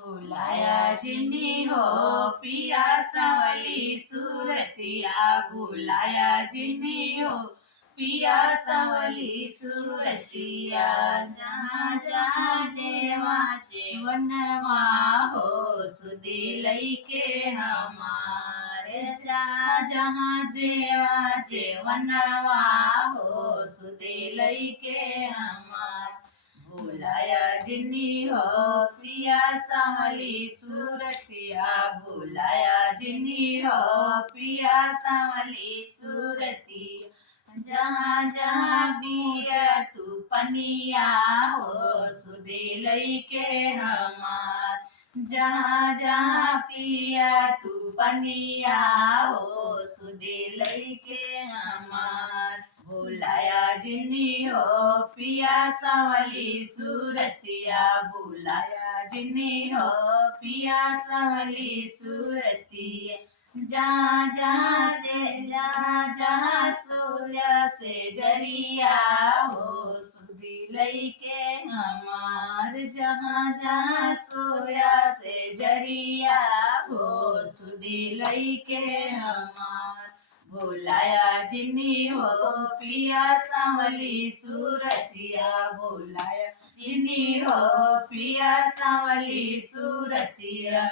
भुलाया जिनी हो पिया संवली सूरतिया, भुलाया जिनी हो पिया संवली सूरतिया। जहाँ जहाँ जेवा जेवनवा हो सुधी लईके हमारे, जहाँ जहाँ जेवा जेवनवा हो सुधी लईके हमार। भुलाया जिनी हो पिया संवली सूरतिया, भुलाया जिनी हो पिया संवली सूरतिया। जहाँ जहाँ पिया तू पनिया हो सुधी लईके हमार, जहाँ जहाँ पिया तू पनिया हो सुधी लईके हमार। भुलाया जिनी हो पिया संवली सूरतिया, भुलाया जिनी हो पिया संवली सूरतिया। जहाँ जहाँ सूर्य से जरिया हो सुधी लईके हमार, जहाँ जहाँ सूर्य से जरिया हो सुधी लईके हमार। भुलाया जिनी हो पिया संवली सूरतिया, भुलाया जिनी हो पिया संवली सूरतिया।